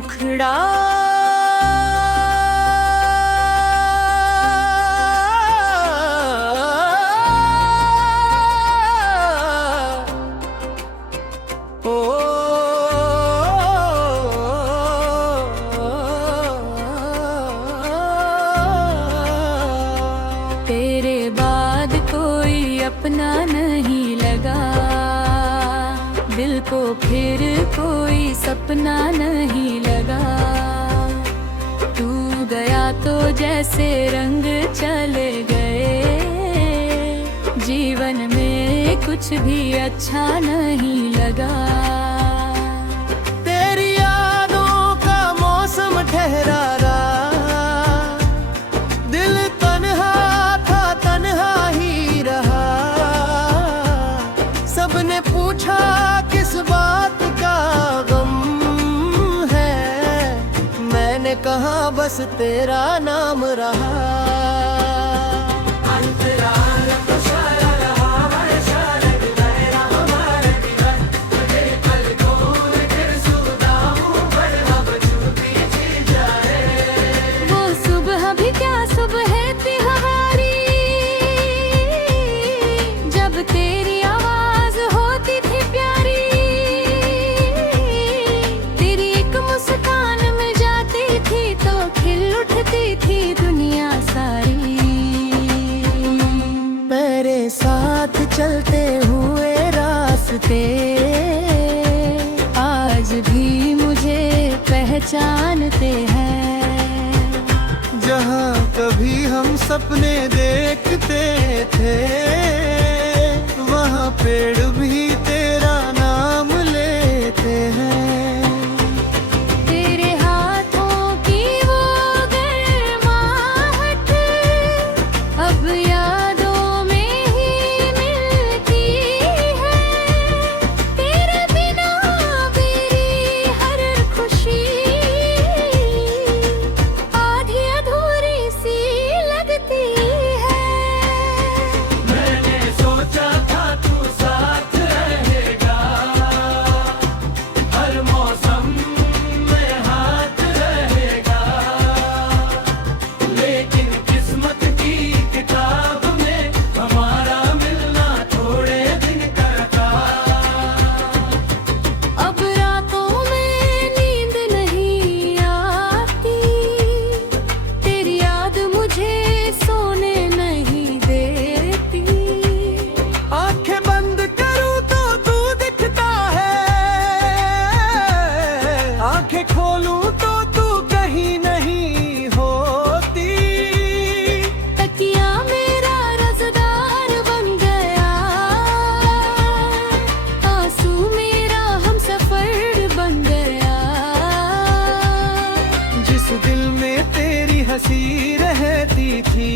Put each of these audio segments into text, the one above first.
मुखड़ा ओ तेरे बाद कोई अपना नहीं लगा, दिल को फिर कोई सपना नहीं लगा। तू गया तो जैसे रंग चले गए, जीवन में कुछ भी अच्छा नहीं लगा। तेरी यादों का मौसम ठहरा रहा, दिल तन्हा था तन्हा ही रहा। सबने पूछा किस बात का गम है, मैंने कहा बस तेरा नाम रहा। वो सुबह भी क्या सुबह थी हमारी, जब तेरी आवाज होती थी प्यारी। तेरी एक मुस्कान मिल जाती थी तो खिल उठती थी दुनिया सारी। मेरे साथ चलते हुए रास्ते आज भी मुझे पहचानते हैं। जहाँ कभी हम सपने देखते थे, वहाँ पेड़ भी तेरा नाम लेते हैं। तेरे हाथों की वो गर्माहट अब यादों में ही मिलती है। तेरे बिना मेरी हर खुशी आधी अधूरी सी लगती है। मैंने सोचा था तू साथ रहेगा, हर मौसम में हाथ रहेगा। लेकिन किस्मत की किताब में हमारा मिलना थोड़े दिन का था। अब रातों में नींद नहीं आती, तेरी याद मुझे सोने नहीं देती। आंखें बंद करूं तो तू दिखता है, आंखें खोलूं तो तू कहीं नहीं होती। तकिया मेरा रज़दार बन गया, आंसू मेरा हमसफर बन गया। जिस दिल में तेरी हंसी रहती थी,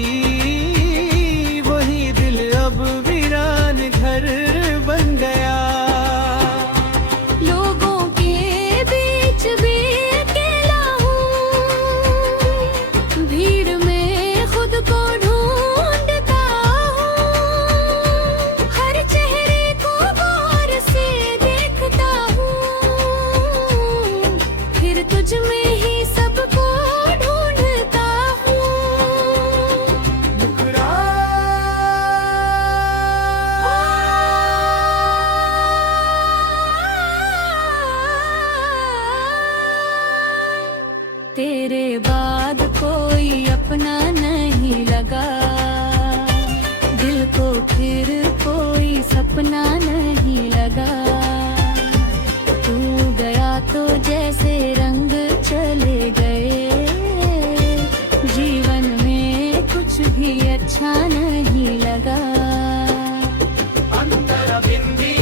वही दिल अब वीरान घर बन गया। लोगों के बीच भी अकेला हूँ, भीड़ में खुद को ढूंढता हूँ। हर चेहरे को गौर से देखता हूँ, फिर तुझ में ही सबको ढूंढता हूँ। तेरे बाद कोई अपना नहीं लगा, दिल को फिर कोई सपना नहीं लगा। तू गया तो जैसे रंग चले गए, जीवन में कुछ भी अच्छा नहीं लगा। अंतर बिंदी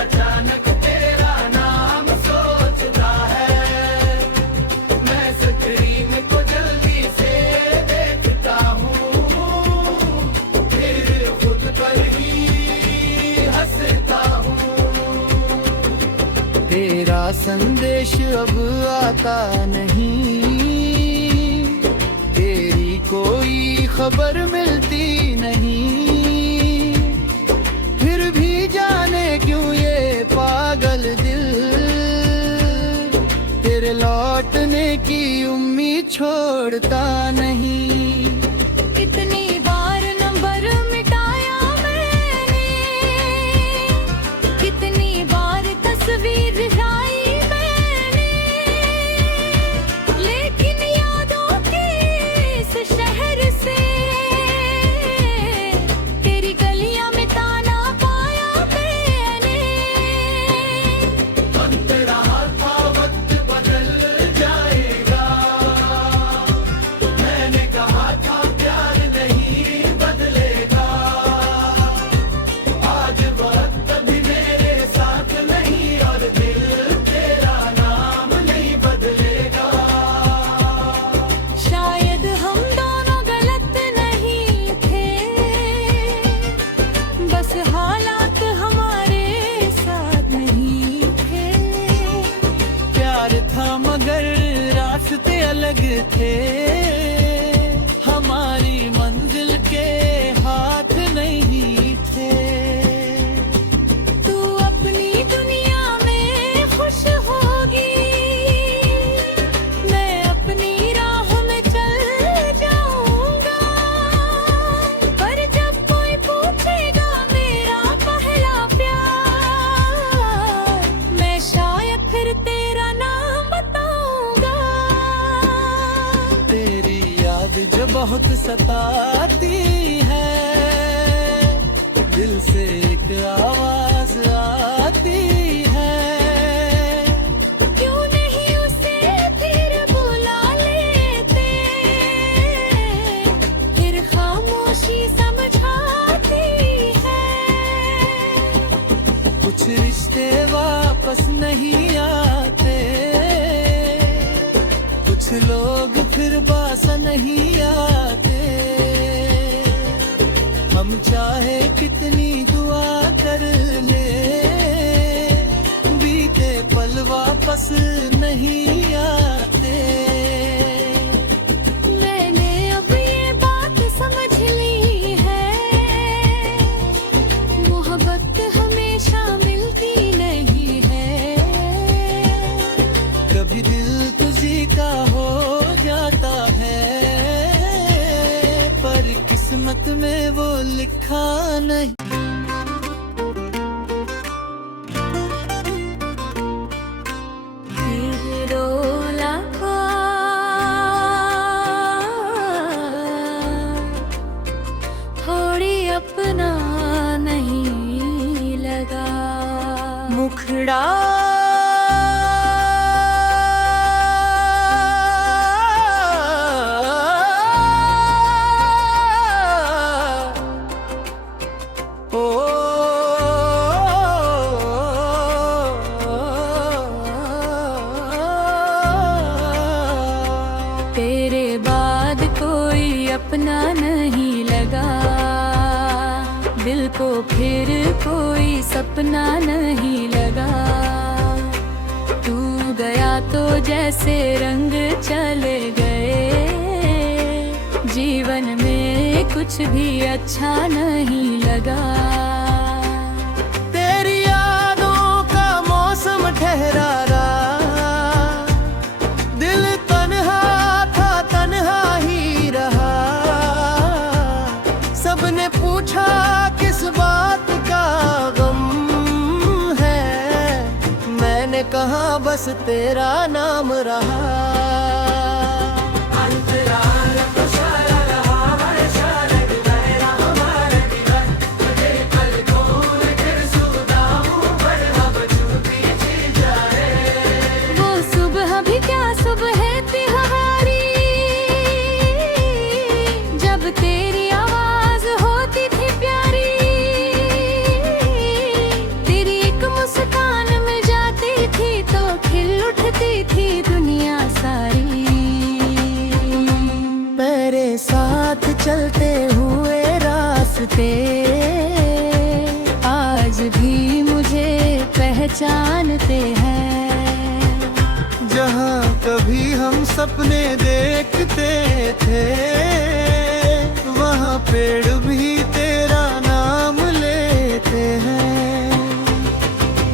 अचानक तेरा नाम सोचता है, मैं स्क्रीन को जल्दी से देखता हूँ, फिर खुद पर ही हंसता हूँ। तेरा संदेश अब आता नहीं, तेरी कोई खबर मिलती नहीं। फिर भी जाने क्यों ये की उम्मीद छोड़ता नहीं। कितनी बार नंबर मिटाया मैंने, कितनी बार तस्वीर हटाई मैंने, लेकिन यादों के इस शहर से तेरी गलियां मिटा ना पाया मैंने। अंत रहा था वक्त बदल जाएगा, मैंने कहा था प्यार नहीं बदलेगा। आज वक्त भी मेरे साथ नहीं और दिल तेरा नाम नहीं बदलेगा। शायद हम दोनों गलत नहीं थे, बस हालात हमारे साथ नहीं थे। प्यार था मगर रास्ते अलग थे, हमारी मंजिल के हाथ नहीं थे। तू अपनी दुनिया में खुश होगी, मैं अपनी राह में चल जाऊंगा। पर जब कोई पूछेगा मेरा पहला प्यार, मैं शायद फिर तेरा नाम बताऊंगा। तेरी याद जो बहुत सताती है, दिल से एक आवाज आती है। क्यों नहीं उसे फिर बुला लेते, फिर खामोशी समझाती है। कुछ रिश्ते वापस नहीं आते, कुछ लोग फिर पास नहीं आते। हम चाहे कितनी दुआ कर ले, बीते पल वापस नहीं आते। मैंने अब ये बात समझ ली है, मोहब्बत हमेशा मिलती नहीं है। कभी दिल तुझी का हो जाता है, पर किस्मत में वो लिखा नहीं। फिर रोला का थोड़ी अपना नहीं लगा, मुखड़ा तेरे बाद कोई अपना नहीं लगा, दिल को फिर कोई सपना नहीं लगा। तू गया तो जैसे रंग चले गए, जीवन में कुछ भी अच्छा नहीं लगा। तेरी यादों का मौसम ठहरा रहा, दिल तन्हा था तन्हा ही रहा। सबने पूछा किस बात का गम है, मैंने कहा बस तेरा नाम रहा। वो सुबह भी क्या सुबह थी हमारी, जब तेरी आवाज होती थी प्यारी। तेरी एक मुस्कान मिल जाती थी तो खिल उठती थी दुनिया सारी। मेरे साथ चलते हुए रास्ते आज भी मुझे पहचानते हैं। जहाँ कभी हम सपने देखते थे, वहाँ पेड़ भी तेरा नाम लेते हैं।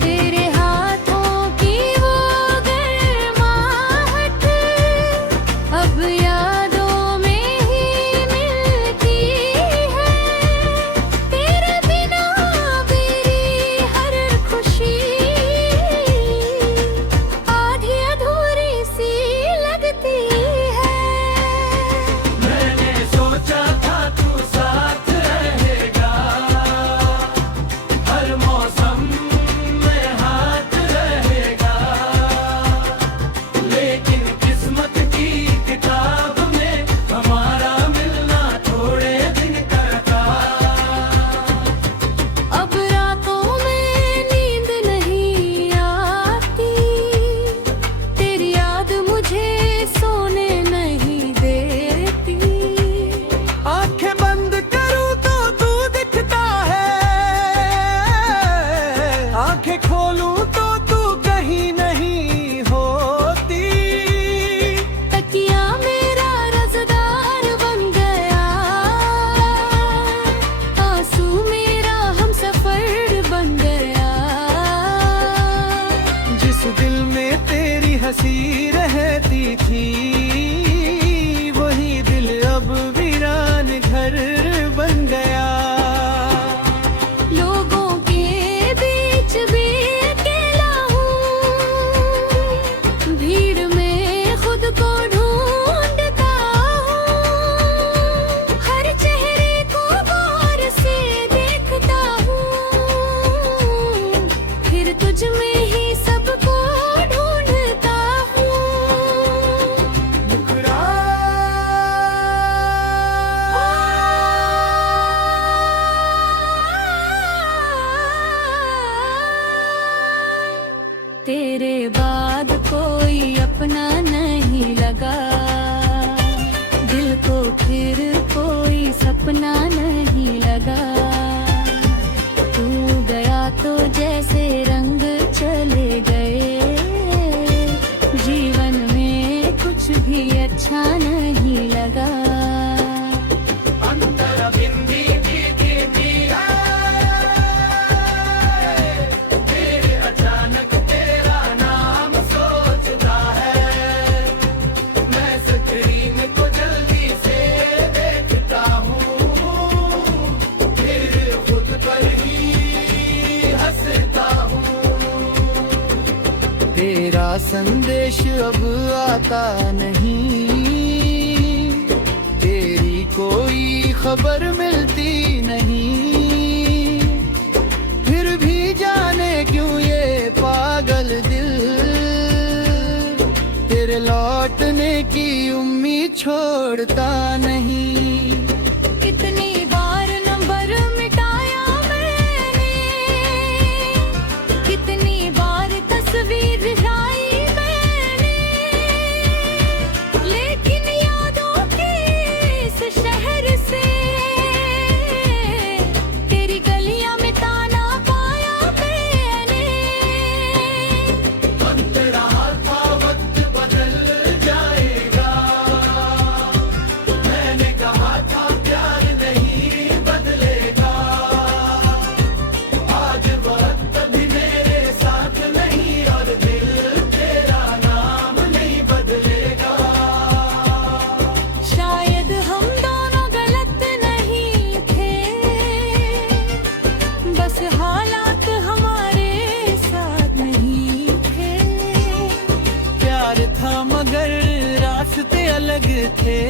तेरे हाथों की वो गर्माहट बसी रहती थी, वही दिल अब वीरान घर बन गया। लोगों के बीच भी अकेला हूँ, भीड़ में खुद को ढूंढता हूँ, हर चेहरे को गौर से देखता हूँ, फिर तुझ में ही सबको ढूंढता हूँ। तेरे बाद कोई अपना नहीं लगा, दिल को फिर कोई सपना नहीं लगा। तू गया तो जैसे रंग चले गए, जीवन में कुछ भी अच्छा नहीं लगा। अंतर बिंदी दिखती है, फिर अचानक तेरा नाम सोचता है। मैं स्क्रीन को जल्दी से देखता हूँ, फिर खुद पर ही हंसता हूँ। तेरा संदेश अब आता नहीं, तेरी कोई खबर मिलती नहीं, फिर भी जाने क्यों ये पागल दिल तेरे लौटने की उम्मीद छोड़ता नहीं। कितनी बार नंबर मिटाया मैंने, कितनी बार तस्वीर लाई मैंने, लेकिन यादों के इस शहर से तेरी गलियां में ताना पाया मैंने। वक्त रहा था, वक्त बदल जाएगा, मैंने कहा था प्यार नहीं बदलेगा। आज वक्त भी मेरे साथ नहीं, और दिल तेरा नाम नहीं बदलेगा। शायद हम दोनों गलत नहीं थे, बस हालात हमारे साथ नहीं थे। प्यार था मगर रास्ते अलग थे,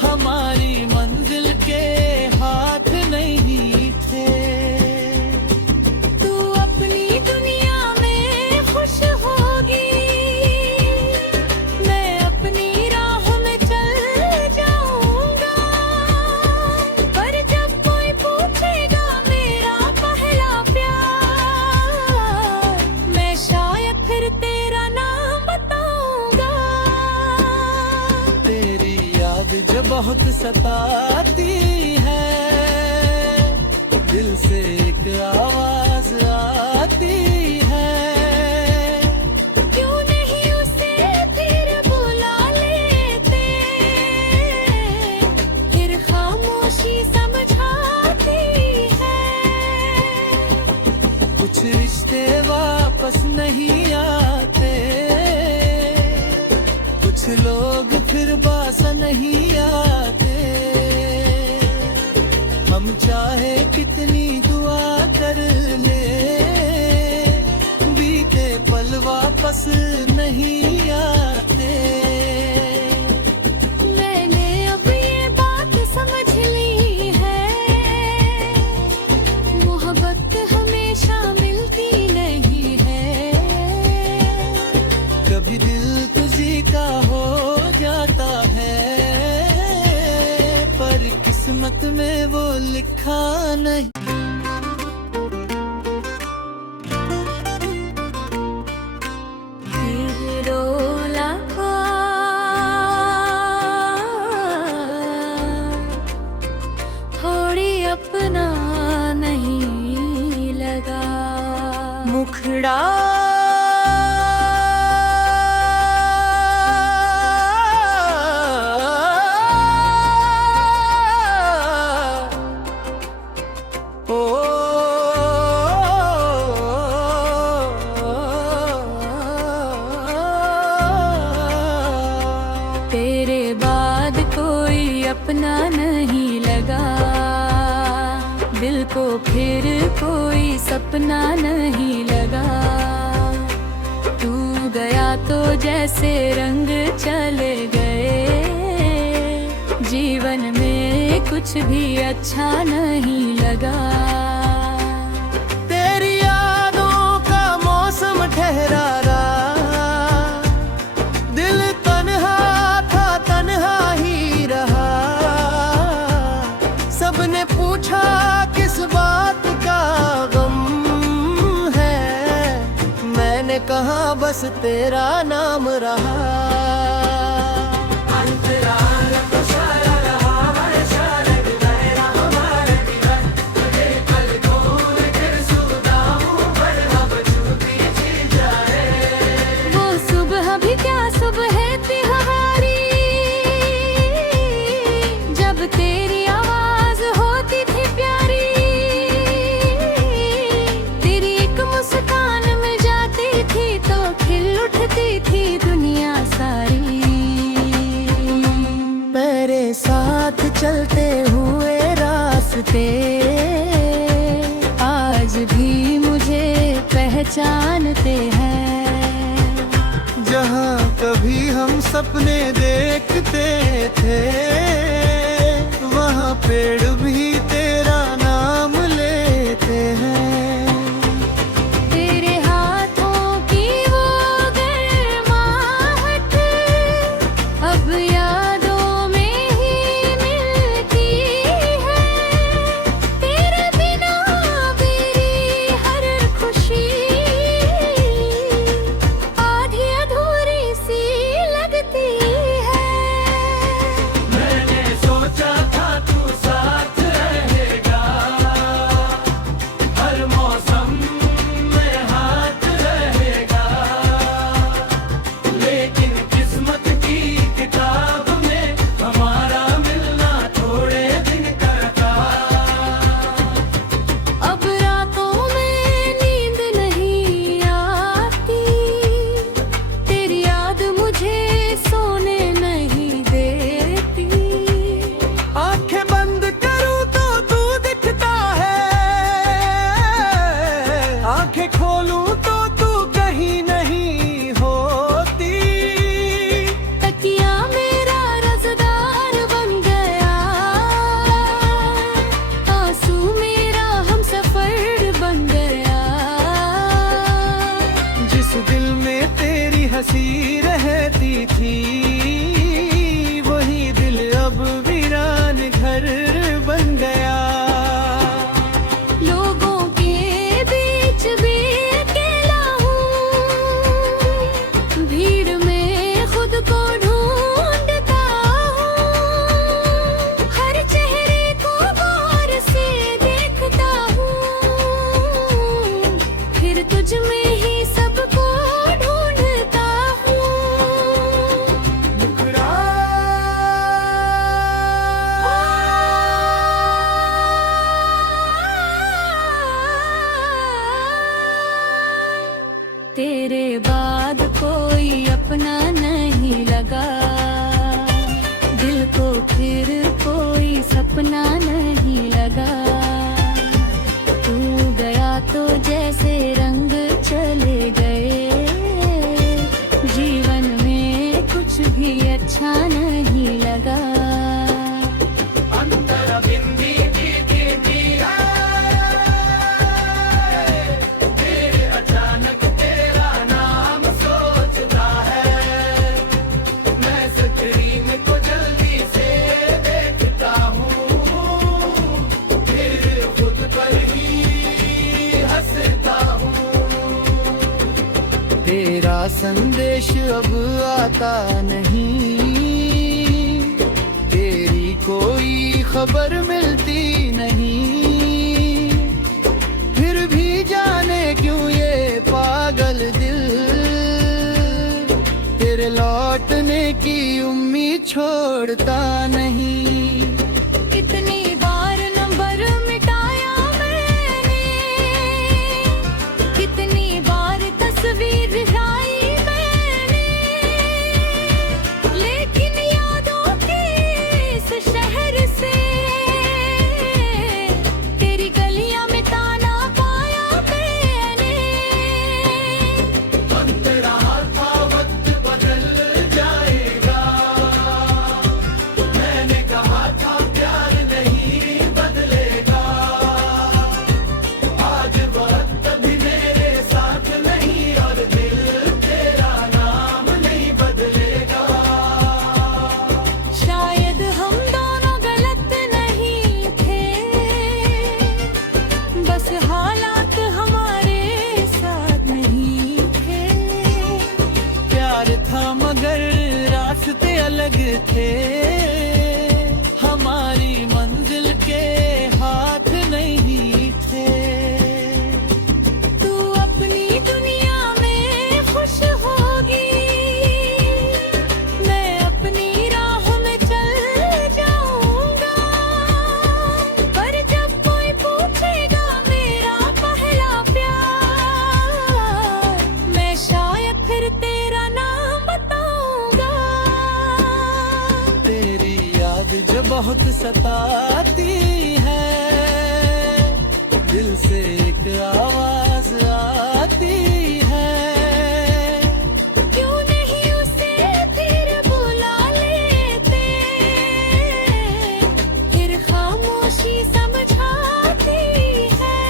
हमारी मंजिल के हाथ नहीं थे। तू अपनी दुनिया में खुश होगी, मैं अपनी राह में चल जाऊंगा, पर जब कोई पूछेगा मेरा पहला प्यार, मैं शायद फिर तेरा नाम बताऊंगा। तेरी याद जो बहुत सताती है, दिल से एक आवाज आती है। क्यों नहीं उसे फिर बुला लेते, फिर खामोशी समझाती है। कुछ रिश्ते वापस नहीं आते, कुछ लोग फिर बास नहीं आते। हम चाहे कितनी दुआ कर ले, बीते पल वापस नहीं आते। मैंने अब ये बात समझ ली है, मोहब्बत हमेशा मिलती नहीं है। कभी दिल तुझी का हो जाता है, पर किस्मत में वो लिखा नहीं। फिर रोला थोड़ी अपना नहीं लगा। मुखड़ा ओ दिल को फिर कोई सपना नहीं लगा। तू गया तो जैसे रंग चले गए, जीवन में कुछ भी अच्छा नहीं लगा। तेरी यादों का मौसम ठहरा रहा, दिल तन्हा था तन्हा ही रहा। सबने पूछा किस बात का गम है, मैंने कहा बस तेरा नाम रहा। वो सुबह भी क्या सुबह थी हमारी, जब तेरी आवाज होती थी प्यारी। तेरी एक मुस्कान मिल जाती थी तो खिल उठती थी दुनिया सारी। मेरे साथ चलते हुए रास्ते आज भी मुझे पहचानते हैं। जहाँ कभी हम सपने देखते थे, वहाँ पेड़ भी तेरा नाम लेते हैं। तेरे हाथों की वो गर्माहट अब यादों में ही मिलती है। तेरे बिना मेरी हर खुशी आधी अधूरी सी लगती है। मैंने सोचा था तू साथ रहेगा, हर मौसम में हाथ रहेगा। लेकिन किस्मत की किताब में हमारा मिलना थोड़े दिन का था। अब रातों में नींद नहीं आती, तेरी याद मुझे सोने नहीं देती। आंखें बंद करूं तो तू दिखता है, आंखें खोलूं तो तू कहीं नहीं होती। तकिया मेरा रज़दार बन गया, आंसू मेरा हमसफर बन गया। जिस दिल में तेरी हंसी रहती थी, वही दिल अब वीरान घर बन गया। लोगों के बीच भी अकेला हूँ, भीड़ में खुद को ढूंढता हूँ। हर चेहरे को गौर से देखता हूँ, फिर तुझ में ही सबको ढूंढता हूँ। तेरे बाद कोई अपना नहीं लगा, दिल को फिर कोई सपना नहीं लगा। तू गया तो जैसे रंग चले गए, जीवन में कुछ भी अच्छा नहीं लगा। अंतर बिंदी मेरे अचानक तेरा नाम सोचता है। मैं स्क्रीन को जल्दी से देखता हूँ, फिर खुद पर ही हंसता हूँ। तेरा संदेश अब आता नहीं, तेरी कोई खबर मिलती नहीं। फिर भी जाने क्यों ये पागल दिल, तेरे लौटने की उम्मीद छोड़ता नहीं। कितनी बार नंबर मिटाया मैंने, कितनी बार तस्वीर लाई मैंने, लेकिन यादों के इस शहर से तेरी गली थे, हमारी मंजिल के हाथ नहीं थे। तू अपनी दुनिया में खुश होगी, मैं अपनी राह में चल जाऊंगा। पर जब कोई पूछेगा मेरा पहला प्यार, मैं शायद फिर तेरा नाम बताऊंगा। तेरी याद जो बहुत सताती है, दिल से एक आवाज आती है। क्यों नहीं उसे फिर बुला लेते, फिर खामोशी समझाती है।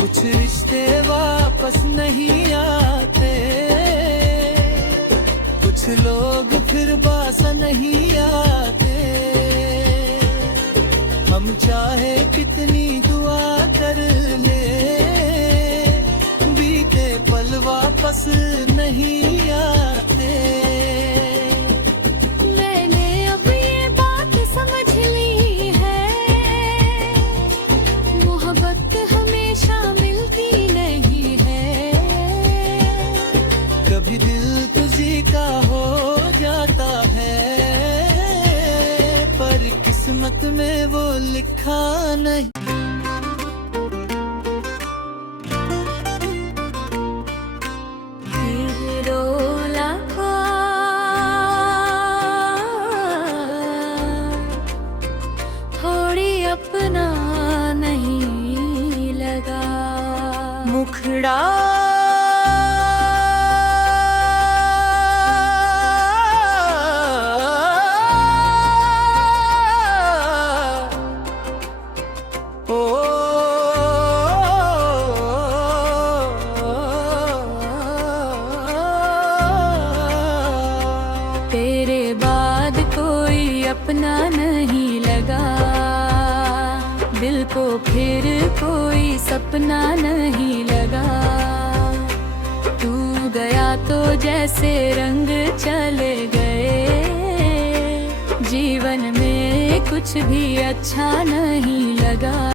कुछ रिश्ते वापस नहीं आते, कुछ लोग फिर बास नहीं आते। हम चाहे कितनी दुआ कर ले, बीते पल वापस नहीं आते। मैंने अब ये बात समझ ली है, मोहब्बत हमेशा मिलती नहीं है। कभी दिल तुझी का हो जाता है, पर किस्मत में वो लिखा नहीं। फिर रोला थोड़ी अपना नहीं लगा, मुखड़ा तेरे बाद कोई अपना नहीं लगा, दिल को फिर कोई सपना नहीं लगा। तू गया तो जैसे रंग चले गए, जीवन में कुछ भी अच्छा नहीं लगा।